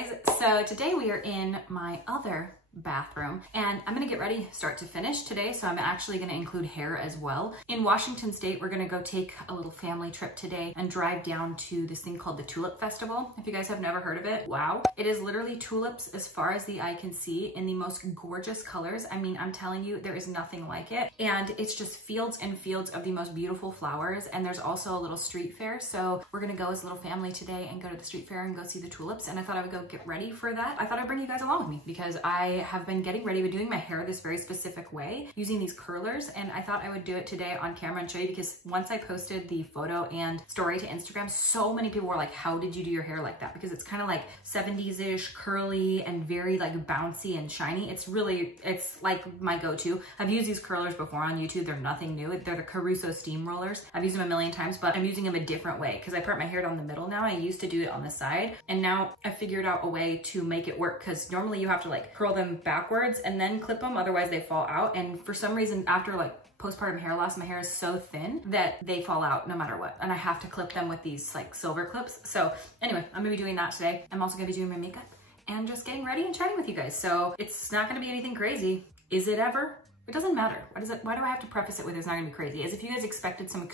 guys. So today we are in my other bathroom and I'm gonna get ready start to finish today, so I'm actually gonna include hair as well. In Washington State, we're gonna go take a little family trip today and drive down to this thing called the Tulip Festival. If you guys have never heard of it, wow. It is literally tulips as far as the eye can see in the most gorgeous colors. I mean, I'm telling you, there is nothing like it. And it's just fields and fields of the most beautiful flowers. And there's also a little street fair. So we're gonna go as a little family today and go to the street fair and go see the tulips. And I thought I would go get ready for that. I thought I'd bring you guys along with me because I have been getting ready with doing my hair this very specific way using these curlers, and I thought I would do it today on camera and show you because once I posted the photo and story to Instagram, so many people were like, how did you do your hair like that? Because it's kind of like 70s-ish, curly and very like bouncy and shiny. It's like my go-to. I've used these curlers before on YouTube. They're nothing new. They're the Caruso steam rollers. I've used them a million times, but I'm using them a different way because I part my hair down the middle now. I used to do it on the side, and now I figured out a way to make it work because normally you have to like curl them backwards and then clip them, otherwise they fall out. And for some reason, after like postpartum hair loss, my hair is so thin that they fall out no matter what, and I have to clip them with these like silver clips. So anyway, I'm gonna be doing that today. I'm also gonna be doing my makeup and just getting ready and chatting with you guys. So it's not gonna be anything crazy. Is it ever? It doesn't matter. Why do I have to preface it with it's not gonna be crazy? As if you guys expected some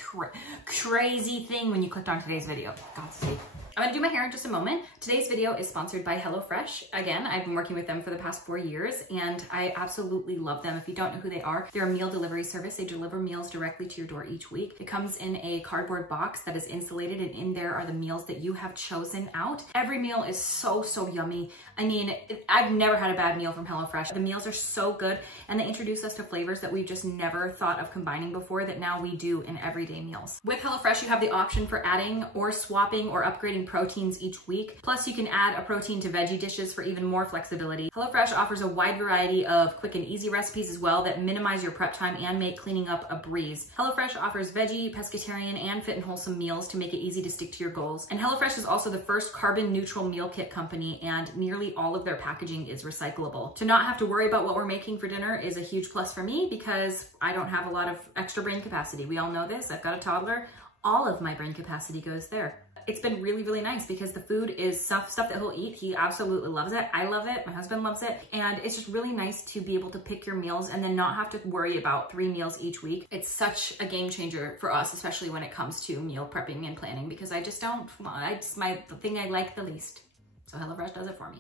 crazy thing when you clicked on today's video. God's sake. I'm gonna do my hair in just a moment. Today's video is sponsored by HelloFresh. Again, I've been working with them for the past 4 years and I absolutely love them. If you don't know who they are, they're a meal delivery service. They deliver meals directly to your door each week. It comes in a cardboard box that is insulated, and in there are the meals that you have chosen out. Every meal is so yummy. I mean, I've never had a bad meal from HelloFresh. The meals are so good, and they introduce us to flavors that we've just never thought of combining before that now we do in everyday meals. With HelloFresh, you have the option for adding or swapping or upgrading proteins each week. Plus, you can add a protein to veggie dishes for even more flexibility. HelloFresh offers a wide variety of quick and easy recipes as well that minimize your prep time and make cleaning up a breeze. HelloFresh offers veggie, pescatarian, and fit and wholesome meals to make it easy to stick to your goals. And HelloFresh is also the first carbon neutral meal kit company, and nearly all of their packaging is recyclable. To not have to worry about what we're making for dinner is a huge plus for me because I don't have a lot of extra brain capacity. We all know this. I've got a toddler. All of my brain capacity goes there. It's been really nice because the food is stuff that he'll eat. He absolutely loves it. I love it. My husband loves it. And it's just really nice to be able to pick your meals and then not have to worry about 3 meals each week. It's such a game changer for us, especially when it comes to meal prepping and planning, because I just don't, it's the thing I like the least. So HelloFresh does it for me.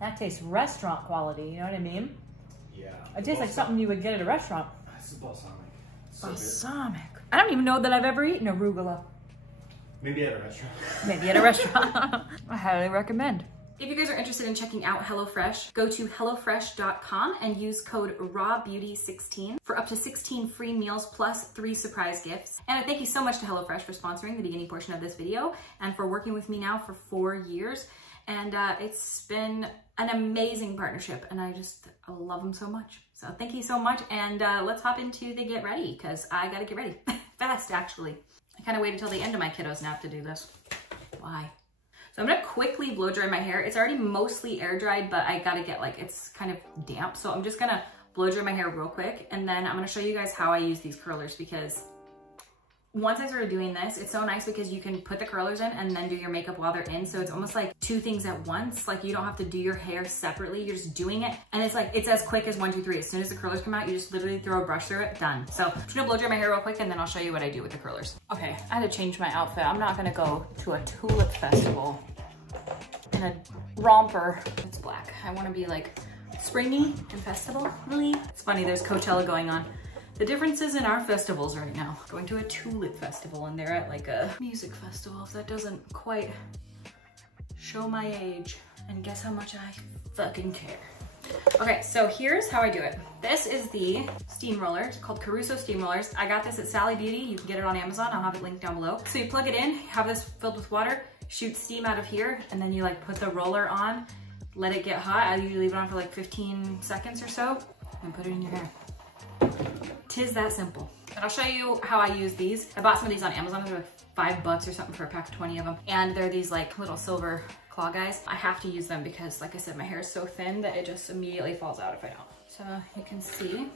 That tastes restaurant quality, you know what I mean? Yeah. It tastes like something you would get at a restaurant. This is balsamic. So balsamic. I don't even know that I've ever eaten arugula. Maybe at a restaurant. Maybe at a restaurant. I highly recommend. If you guys are interested in checking out HelloFresh, go to HelloFresh.com and use code RawBeauty16 for up to 16 free meals plus 3 surprise gifts. And I thank you so much to HelloFresh for sponsoring the beginning portion of this video and for working with me now for 4 years. And it's been an amazing partnership, and I love them so much. So thank you so much, and let's hop into the get ready, because I gotta get ready fast, actually. I kind of waited till the end of my kiddo's nap to do this. Why? So I'm gonna quickly blow dry my hair. It's already mostly air dried, but I gotta get it's kind of damp. So I'm just gonna blow dry my hair real quick, and then I'm gonna show you guys how I use these curlers, because once I started doing this, it's so nice because you can put the curlers in and then do your makeup while they're in. So it's almost like 2 things at once. Like you don't have to do your hair separately. You're just doing it. And it's as quick as 1, 2, 3. As soon as the curlers come out, you just literally throw a brush through it, done. So I'm just gonna blow dry my hair real quick and then I'll show you what I do with the curlers. Okay, I had to change my outfit. I'm not gonna go to a Tulip Festival in a romper. It's black. I wanna be like springy and festival, really. It's funny, there's Coachella going on. The differences in our festivals right now. Going to a Tulip Festival and they're at like a music festival. If that doesn't quite show my age. And guess how much I fucking care. Okay, so here's how I do it. This is the steam roller. It's called Caruso steam rollers. I got this at Sally Beauty. You can get it on Amazon. I'll have it linked down below. So you plug it in, have this filled with water, shoot steam out of here, and then you like put the roller on, let it get hot. I usually leave it on for like 15 seconds or so, and put it in your hair. 'Tis that simple. And I'll show you how I use these. I bought some of these on Amazon. They're like $5 or something for a pack of 20 of them. And they're these like little silver claw guys. I have to use them because, like I said, my hair is so thin that it just immediately falls out if I don't. So you can see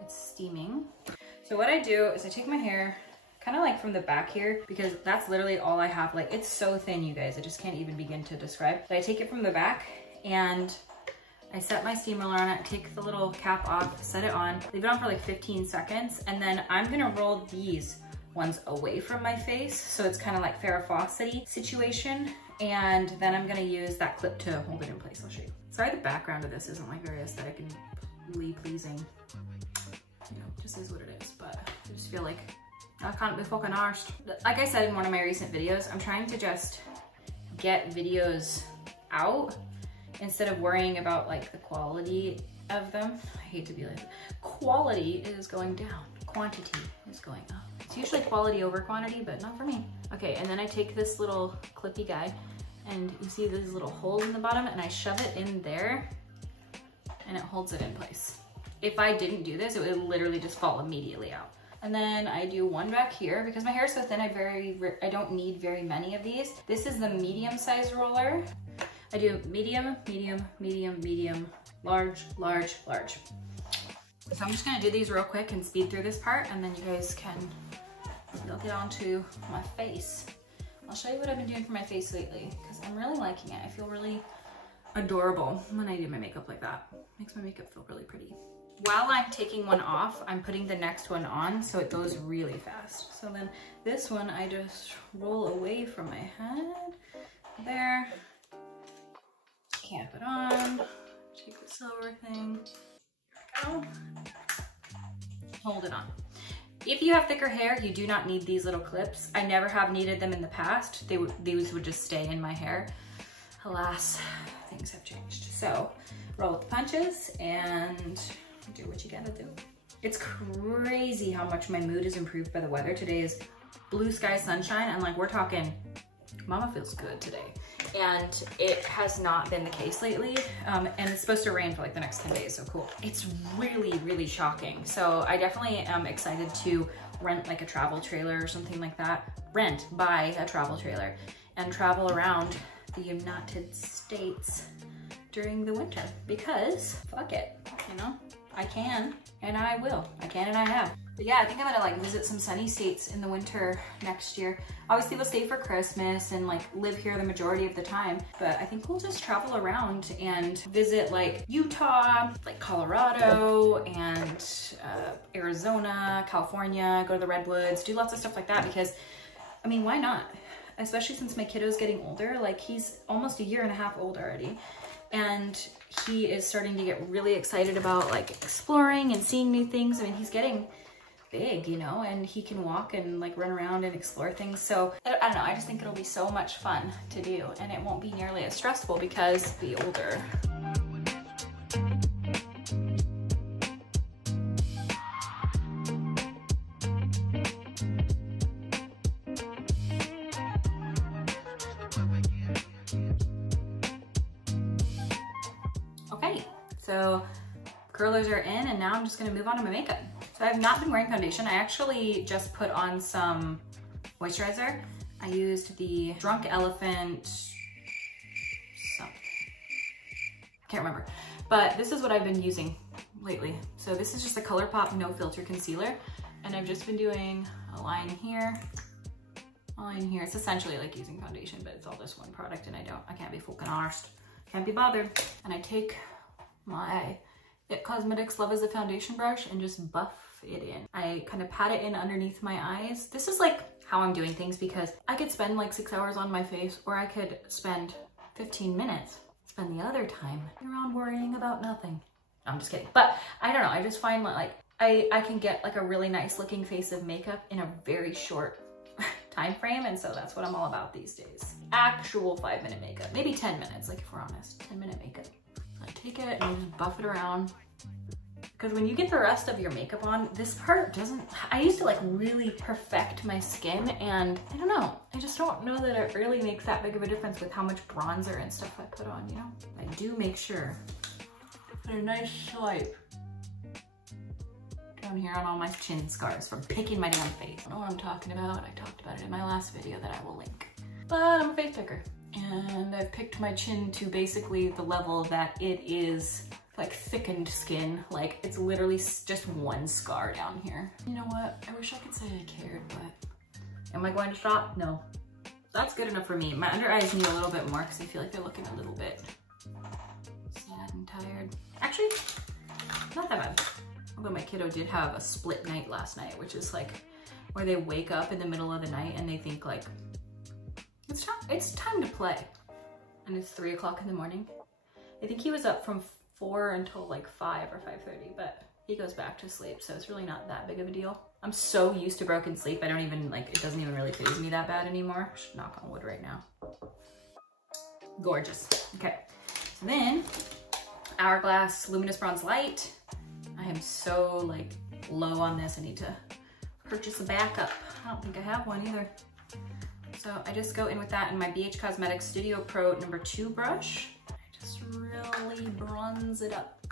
it's steaming. So what I do is I take my hair kind of like from the back here, because that's literally all I have. Like, it's so thin, you guys, I just can't even begin to describe. But I take it from the back and I set my steam roller on it, take the little cap off, set it on, leave it on for like 15 seconds, and then I'm gonna roll these ones away from my face, so it's kind of like Farrah Fawcett situation, and then I'm gonna use that clip to hold it in place. I'll show you. Sorry the background of this isn't like very aesthetic and pleasing. You know, just is what it is, but I just feel like I can't be fucking arsed. Like I said in one of my recent videos, I'm trying to just get videos out instead of worrying about like the quality of them. I hate to be like, quality is going down, quantity is going up. It's usually quality over quantity, but not for me. Okay, and then I take this little clippy guy, and you see these little holes in the bottom, and I shove it in there, and it holds it in place. If I didn't do this, it would literally just fall immediately out. And then I do one back here, because my hair is so thin, I don't need very many of these. This is the medium size roller. I do medium, medium, medium, medium, large, large, large. So I'm just gonna do these real quick and speed through this part, and then you guys can get onto my face. I'll show you what I've been doing for my face lately, because I'm really liking it. I feel really adorable when I do my makeup like that. Makes my makeup feel really pretty. While I'm taking one off, I'm putting the next one on, so it goes really fast. So then this one, I just roll away from my head, there, camp it on, take the silver thing, there we go, hold it on. If you have thicker hair, you do not need these little clips. I never have needed them in the past. These would just stay in my hair. Alas, things have changed. So roll with the punches and do what you gotta do. It's crazy how much my mood is improved by the weather. Today is blue sky sunshine, and like we're talking, mama feels good today. And it has not been the case lately. And it's supposed to rain for like the next 10 days, so cool. It's really, really shocking. So I definitely am excited to rent like a travel trailer or something like that. Buy a travel trailer and travel around the United States during the winter, because fuck it, you know? I can and I will. I can and I have. But yeah, I think I'm gonna like visit some sunny states in the winter next year. Obviously we'll stay for Christmas and like live here the majority of the time, but I think we'll just travel around and visit like Utah, like Colorado, and Arizona, California, go to the Redwoods, do lots of stuff like that, because I mean, why not? Especially since my kiddo's getting older. Like, he's almost 1.5 years old already, and he is starting to get really excited about like exploring and seeing new things. I mean, he's getting big, you know, and he can walk and like run around and explore things. So I don't know, I just think it'll be so much fun to do, and it won't be nearly as stressful because he'll be older. So curlers are in, and now I'm just gonna move on to my makeup. So I've not been wearing foundation. I actually just put on some moisturizer. I used the Drunk Elephant, can't remember, but this is what I've been using lately. So this is just a ColourPop No Filter Concealer, and I've just been doing a line here, a line here. It's essentially like using foundation, but it's all this one product, and I can't be fucking arsed. Can't be bothered. And I take my IT Cosmetics Love as a foundation brush and just buff it in. I kind of pat it in underneath my eyes. This is like how I'm doing things, because I could spend like 6 hours on my face, or I could spend 15 minutes, spend the other time around worrying about nothing. I'm just kidding. But I don't know, I just find like I can get like a really nice looking face of makeup in a very short time frame, and so that's what I'm all about these days. Actual 5-minute makeup, maybe 10 minutes, like if we're honest, 10-minute makeup. I take it and just buff it around, because when you get the rest of your makeup on, this part doesn't, I used to like really perfect my skin, and I don't know, I just don't know that it really makes that big of a difference with how much bronzer and stuff I put on, you know? I do make sure I put a nice swipe down here on all my chin scars from picking my damn face. I don't know what I'm talking about. I talked about it in my last video that I will link. but I'm a face picker. And I've picked my chin to basically the level that it is like thickened skin. Like it's literally just one scar down here. You know what? I wish I could say I cared, but am I going to stop? No. That's good enough for me. My under eyes need a little bit more because I feel like they're looking a little bit sad and tired. Actually, not that bad. Although my kiddo did have a split night last night, which is like where they wake up in the middle of the night and they think like, it's time to play. And it's 3 o'clock in the morning. I think he was up from 4 until like 5 or 5:30, but he goes back to sleep. So it's really not that big of a deal. I'm so used to broken sleep. I don't even like, it doesn't even really faze me that bad anymore. I should knock on wood right now. Gorgeous. Okay. So then Hourglass Luminous Bronze Light. I am so like low on this. I need to purchase a backup. I don't think I have one either. So I just go in with that in my BH Cosmetics Studio Pro number 2 brush. I just really bronze it up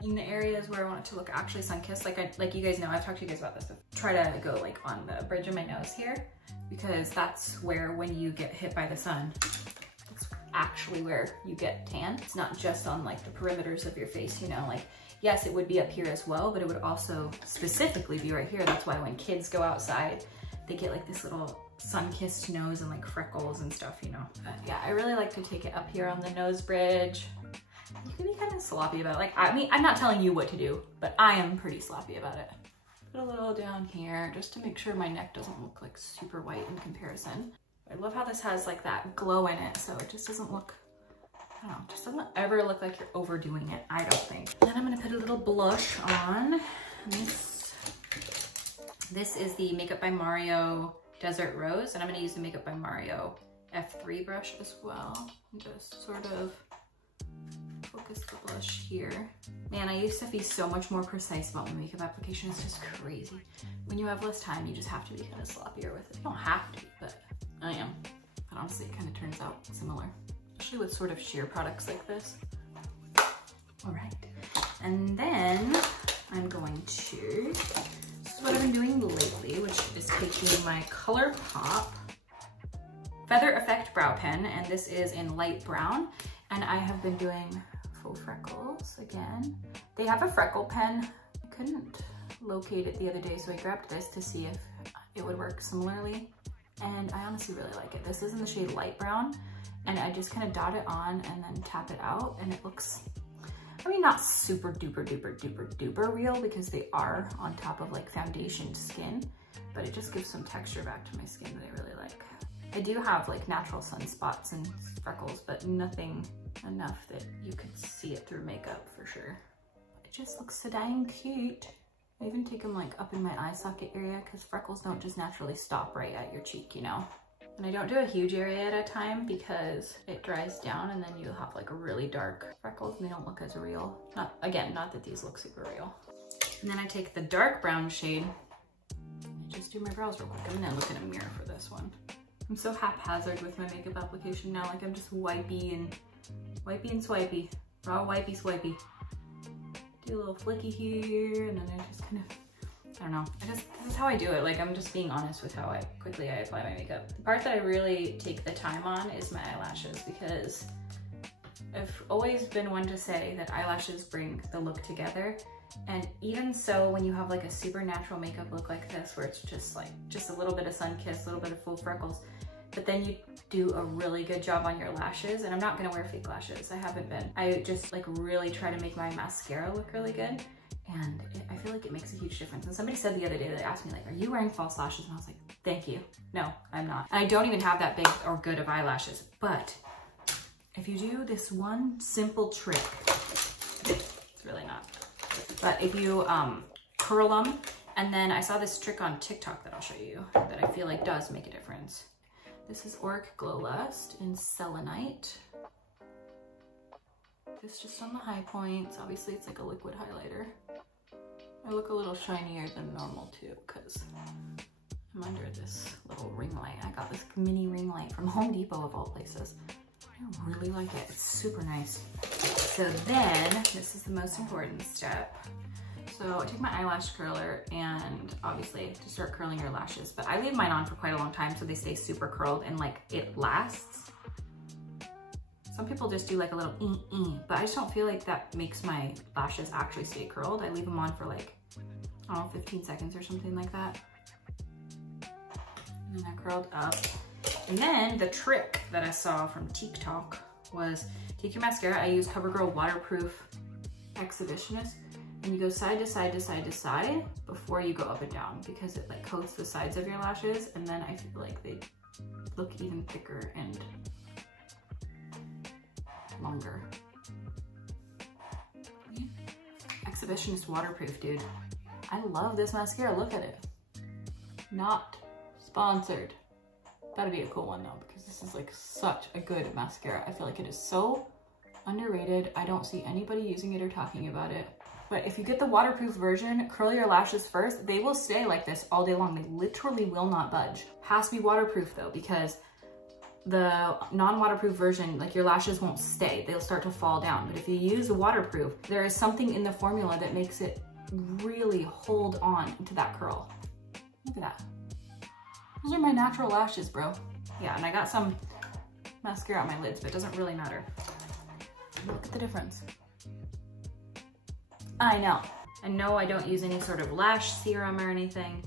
in the areas where I want it to look actually sun-kissed. Like you guys know, I've talked to you guys about this. Try to go like on the bridge of my nose here, because that's where when you get hit by the sun, it's actually where you get tan. It's not just on like the perimeters of your face, you know, like yes, it would be up here as well, but it would also specifically be right here. That's why when kids go outside, they get like this little sun-kissed nose and like freckles and stuff, you know. But yeah, I really like to take it up here on the nose bridge. You can be kind of sloppy about it. Like, I mean, I'm not telling you what to do, but I am pretty sloppy about it. Put a little down here just to make sure my neck doesn't look like super white in comparison. I love how this has like that glow in it, so it just doesn't look, I don't know, just doesn't ever look like you're overdoing it, I don't think. Then I'm gonna put a little blush on. This is the Makeup by Mario Desert Rose, and I'm gonna use the Makeup by Mario F3 brush as well. And just sort of focus the blush here. Man, I used to be so much more precise about my makeup application. It's just crazy. When you have less time, you just have to be kind of sloppier with it. You don't have to, but I am. But honestly, it kind of turns out similar, especially with sort of sheer products like this. All right, and then I'm going to, this is what I've been doing lately, which is taking my ColourPop Feather Effect Brow Pen, and this is in light brown, and I have been doing faux freckles again. They have a freckle pen. I couldn't locate it the other day, so I grabbed this to see if it would work similarly, and I honestly really like it. This is in the shade light brown, and I just kind of dot it on and then tap it out, and it looks, I mean, not super duper duper duper duper real because they are on top of like foundation skin, but it just gives some texture back to my skin that I really like. I do have like natural sunspots and freckles, but nothing enough that you could see it through makeup for sure. It just looks so dang cute. I even take them like up in my eye socket area because freckles don't just naturally stop right at your cheek, you know? And I don't do a huge area at a time because it dries down and then you have like really dark freckles and they don't look as real. Again, not that these look super real. And then I take the dark brown shade and just do my brows real quick. I'm gonna look in a mirror for this one. I'm so haphazard with my makeup application now. Like I'm just wipey and swipey. Raw wipey swipey. Do a little flicky here and then I just kind of, I don't know. This is how I do it. Like I'm just being honest with how quickly I apply my makeup. The part that I really take the time on is my eyelashes because I've always been one to say that eyelashes bring the look together. And even so, when you have like a super natural makeup look like this, where it's just like, just a little bit of sun-kissed, a little bit of full freckles, but then you do a really good job on your lashes, and I'm not gonna wear fake lashes, I haven't been. I just like really try to make my mascara look really good, and I feel like it makes a huge difference. And somebody said the other day, they asked me like, are you wearing false lashes? And I was like, thank you. No, I'm not. And I don't even have that big or good of eyelashes, but if you do this one simple trick, it's really not. But if you curl them, and then I saw this trick on TikTok that I'll show you that I feel like does make a difference. This is Auric Glow Lust in Selenite. This just on the high points. Obviously it's like a liquid highlighter. I look a little shinier than normal too because I'm under this little ring light. I got this mini ring light from Home Depot of all places. I really like it. It's super nice. So then, this is the most important step. So So I take my eyelash curler and obviously to start curling your lashes, but I leave mine on for quite a long time so they stay super curled and like it lasts. Some people just do like a little but I just don't feel like that makes my lashes actually stay curled. I leave them on for like, I don't know, 15 seconds or something like that. And then I curled up. And then the trick that I saw from TikTok was take your mascara. I use CoverGirl Waterproof Exhibitionist, and you go side to side to side to side before you go up and down, because it like coats the sides of your lashes, and then I feel like they look even thicker and longer. Exhibitionist waterproof, dude. I love this mascara. Look at it. Not sponsored. That'd be a cool one though, because this is like such a good mascara. I feel like it is so underrated. I don't see anybody using it or talking about it. But if you get the waterproof version, curl your lashes first. They will stay like this all day long. They literally will not budge. Has to be waterproof though, because the non-waterproof version, like your lashes won't stay. They'll start to fall down. But if you use the waterproof, there is something in the formula that makes it really hold on to that curl. Look at that. Those are my natural lashes, bro. Yeah, and I got some mascara on my lids, but it doesn't really matter. Look at the difference. I know. And no, I don't use any sort of lash serum or anything.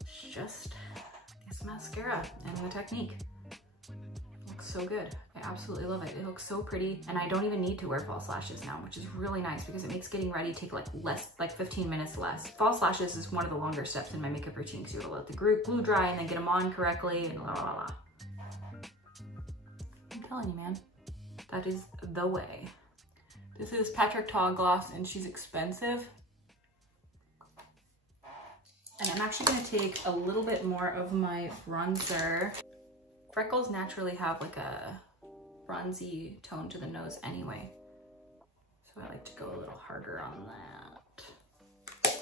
It's just this mascara and the technique. It looks so good. I absolutely love it. It looks so pretty. And I don't even need to wear false lashes now, which is really nice because it makes getting ready take like less, like 15 minutes less. False lashes is one of the longer steps in my makeup routine because you gotta let the glue dry and then get them on correctly and la la la. I'm telling you, man, that is the way. This is Patrick Ta gloss and she's expensive. And I'm actually gonna take a little bit more of my bronzer. Freckles naturally have like a bronzy tone to the nose anyway. So I like to go a little harder on that.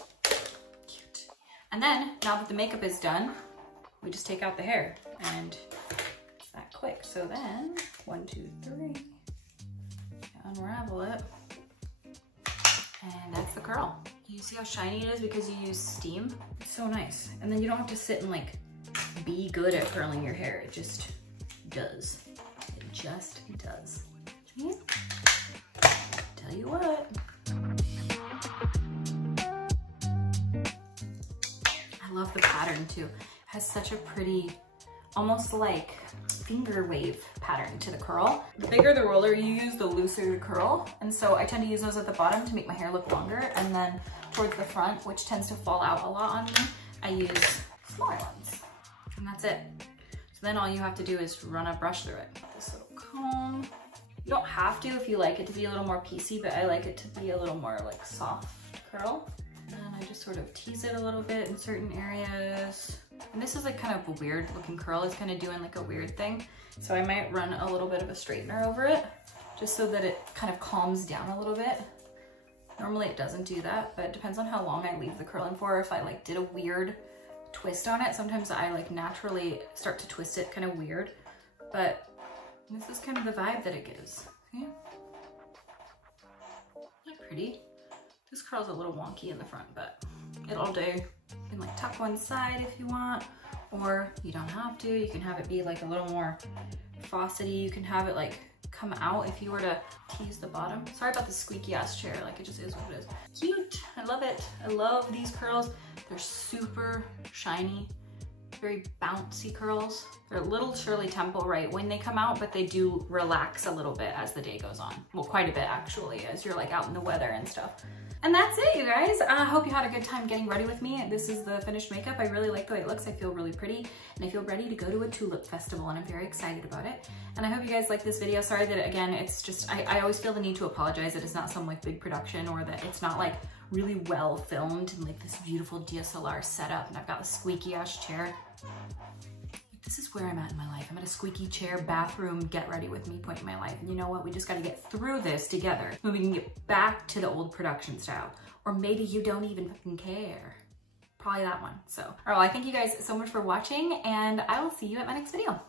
Cute. And then, now that the makeup is done, we just take out the hair and it's that quick. So then, 1, 2, 3, unravel it. And that's the curl. You see how shiny it is because you use steam? It's so nice. And then you don't have to sit and like be good at curling your hair. It just does. It just does. Yeah. Tell you what. I love the pattern too. It has such a pretty, almost like finger wave pattern to the curl. The bigger the roller you use, the looser the curl. And so I tend to use those at the bottom to make my hair look longer. And then towards the front, which tends to fall out a lot on me, I use smaller ones. And that's it. So then all you have to do is run a brush through it. This little comb. You don't have to if you like it to be a little more piecey, but I like it to be a little more like soft curl. And then I just sort of tease it a little bit in certain areas. And this is like kind of a weird looking curl. It's kind of doing like a weird thing. So I might run a little bit of a straightener over it just so that it kind of calms down a little bit. Normally it doesn't do that, but it depends on how long I leave the curling for. If I like did a weird twist on it, sometimes I like naturally start to twist it kind of weird, but this is kind of the vibe that it gives. See? Not pretty. This curl's a little wonky in the front, but it'll do. You can like tuck one side if you want, or you don't have to. You can have it be like a little more faucety. You can have it like come out if you were to tease the bottom. Sorry about the squeaky ass chair, like it just is what it is. Cute, I love it. I love these curls. They're super shiny, very bouncy curls. They're a little Shirley Temple right when they come out, but they do relax a little bit as the day goes on. Well, quite a bit actually, as you're like out in the weather and stuff. And that's it, you guys. I hope you had a good time getting ready with me. This is the finished makeup. I really like the way it looks. I feel really pretty, and I feel ready to go to a Tulip Festival, and I'm very excited about it. And I hope you guys like this video. Sorry that, again, it's just, I always feel the need to apologize that it's not some like big production, or that it's not like really well filmed and like this beautiful DSLR setup, and I've got a squeaky ass chair. This is where I'm at in my life. I'm at a squeaky chair, bathroom, get ready with me point in my life. And you know what? We just gotta get through this together when we can get back to the old production style. Or maybe you don't even fucking care. Probably that one. So, all right, well, I thank you guys so much for watching, and I will see you at my next video.